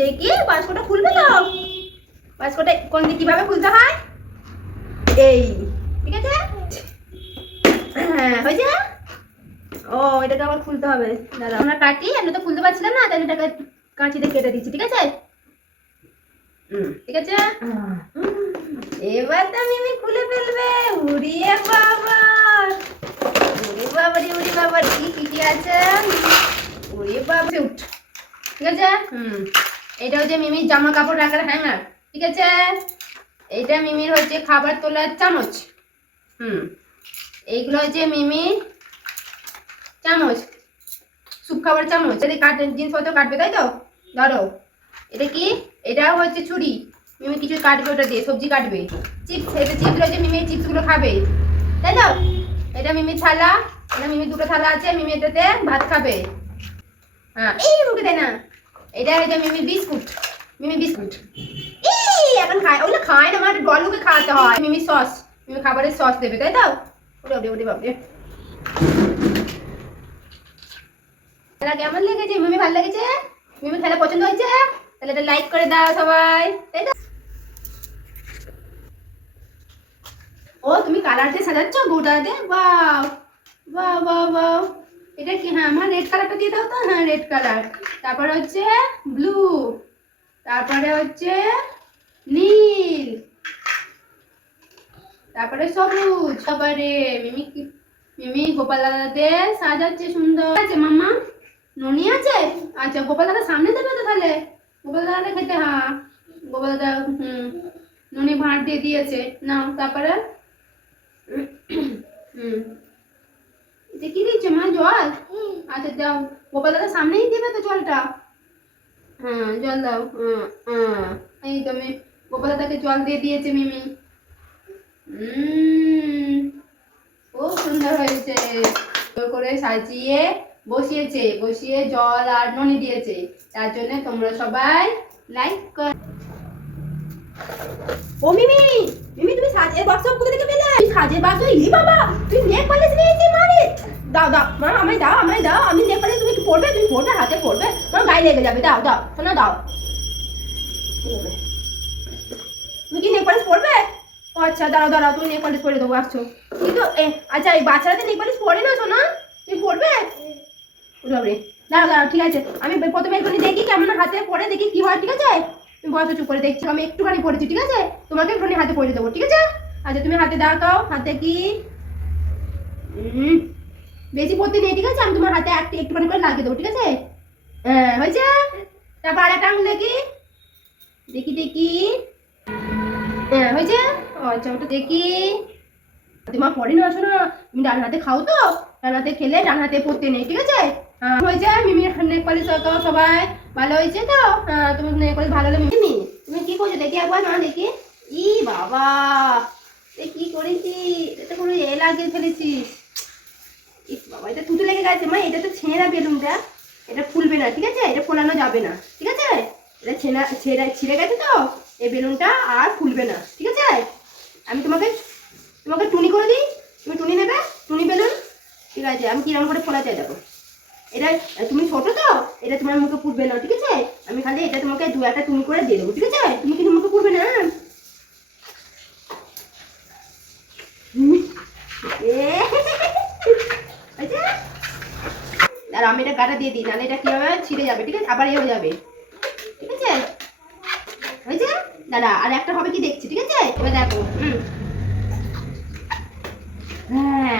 দেখি বাস্কটা খুলবে তো। বাস্কটা কোন দিকে কিভাবে খুলতে হয়, এই ঠিক আছে। হ্যাঁ হয়েছে। ও এটাকে আবার খুলতে হবে, দাদা আমরা কাটি, আমি তো খুলতে পারছিলাম না, তাই এটাকে কাঁচিতে কেটে দিচ্ছি, ঠিক আছে। ঠিক আছে, এবার তো মিমি খুলে ফেলবে। উড়িয়ে বাবা, উড়ি বাবারি, উড়ি বাবা, কি আছে, উড়ি বাবা, উঠ। ঠিক আছে। এটা হচ্ছে মিমির জামা কাপড় রাখার হ্যাঙ্গার, ঠিক আছে। এইটা মিমির হচ্ছে খাবার তোলার চামচ। এইগুলো হচ্ছে মিমির চামচ, স্যুপ খাবার চামচ। যদি কাটে জিনিসপত্র কাটবে, তাই তো। ধরো এটা কি, এটাও হচ্ছে ছুরি, মিমি কিছু কাটবে ওটা দিয়ে, সবজি কাটবে। চিপস, এটা চিপস হচ্ছে মিমি চিপসগুলো খাবে, তাই তো। এটা মিমির থালা, এটা মিমির দুটো থালা আছে, মিমি এটাতে ভাত খাবে। হ্যাঁ এই মুখে দেয় না। এটা হচ্ছে মিমির বিস্কুট, মিমি বিস্কুট এই এখন খায়, ওগুলো খায় না, আমার বলুকে খাওয়াতে হয়। মিমি সস, মিমি খাবারের সস দেবে, তাই তো। ওরে ওরে বাবরে, খেলা কেমন লেগেছে মিমি? ভালো লেগেছে? মিমি খেলা পছন্দ হয়েছে? তাহলে এটা লাইক করে দাও সবাই, তাই তো। ও তুমি কালার দিয়ে সাজাচ্ছ বউটা দিয়ে, বাহ বাহ বাহ বাহ। এটা কি, হ্যাঁ আমার রেড কালারটা দিয়ে দাও তো। হ্যাঁ রেড কালার, তারপরে হচ্ছে ব্লু, তারপরে হচ্ছে নীল, তারপরে সবুজ। তারপরে মিমি মিমি গোপাল দাদাতে সাজাচ্ছে, সুন্দর আছে। মাম্মা ননি আছে, আচ্ছা গোপাল দাদা সামনে দেবে তো, তাহলে গোপাল দাদাটা খেতে। হ্যাঁ গোপাল দাদা ননি ভাঁড় দিয়ে দিয়েছে, নাও। তারপরে কি দিচ্ছে মা, জল? আচ্ছা দাও, গোপাল দাদা সামনেই দেবে তো জলটা। হ্যাঁ জল দাও। এই তো আমি গোপাল দাদাকে জল দিয়ে দিয়েছে মিমি। খুব সুন্দর হয়েছে, করে সাজিয়ে বসিয়েছে, বসিয়ে জল আর ননি দিয়েছে। তার জন্য তোমরা সবাই লাইক কর। ও মিমি, মিমি তুমি সাজের বাক্স কোথা থেকে পেলে? সাজের বাক্স, ই বাবা তুই নেক পালিশ নিয়েছিস মানে? দাও দাও মা, আমায় দাও, আমায় দাও। আমি নেক পালিশ, তুমি কি পড়বে? তুমি পড়বে, হাতে পড়বে, তোমার গায়ে লেগে যাবে। দাও দাও শোনা, দাও। তুমি কি নেক পালিশ পড়বে? আচ্ছা দাঁড়াও দাঁড়াও, তুমি নেক পালিশ পরে দেবো, আসছো। কিন্তু আচ্ছা এই বাচ্চারা তো নেক পালিশ পরে না শোনা, তুমি পড়বে? দাঁড়াও দাঁড়াও, ঠিক আছে। আমি প্রথমে একটুখানি দেখি কেমন হাতে পড়ে, দেখি কি হয়, ঠিক আছে। তুমি বসো চুপ করে, দেখছি আমি একটুখানি পড়েছি, ঠিক আছে। তোমাকে একটুখানি হাতে পড়ে দেবো, ঠিক আছে। আচ্ছা তুমি হাতে দেখাও, হাতে কি বেশি পড়তে নেই, ঠিক আছে। আমি তোমার হাতে একটুখানি করে লাগিয়ে দেবো, ঠিক আছে। হ্যাঁ হয়েছে। তারপর আর একটা আঙুল দেখি, দেখি দেখি, হ্যাঁ হয়েছে। আচ্ছা ওটা দেখি। তোমার পড়ে না, শোনো তুমি ডান হাতে খাও তো, ডান হাতে খেলে ডান হাতে পড়তে নেই, ঠিক আছে। হয়েছে। মিমির নেক পালিশ সবাই ভালো হয়েছে তো। তুমি নেক পালিশ ভালো হলে। মিমি তুমি কি করছো দেখি একবার, না দেখি। ই বাবা এ কি করেছিস, এটা কোনো লাগিয়ে ফেলেছিস। ইস বাবা, এটা থুতু লেগে গেছে মা, এটা তো ছেঁড়া বেলুনটা, এটা ফুলবে না, ঠিক আছে। এটা ফোলানো যাবে না, ঠিক আছে। এটা ছিঁড়ে গেছে তো, এই বেলুনটা আর ফুলবে না, ঠিক আছে। আমি তোমাকে তোমাকে টুনি করে দিই, তুমি টুনি নেবে, টুনি বেলুন, ঠিক আছে। আমি কিরকম করে ফোলা চাই দেখো। এটা তুমি ছোট তো, এটা তোমার মুখে ফুটবে না, ঠিক আছে। আমি খালি এটা তোমাকে দু একটা টুনি করে দিয়ে দেবো, ঠিক আছে। তুমি কিন্তু মুখে ফুটবে না। আর আমি এটা গাটা দিয়ে দিই, নাহলে এটা কি হবে, ছিঁড়ে যাবে, ঠিক আছে। আবার হয়ে যাবে, ঠিক আছে। হয়েছে। দাদা আর একটা হবে কি দেখছি, ঠিক আছে। এবার দেখো। হ্যাঁ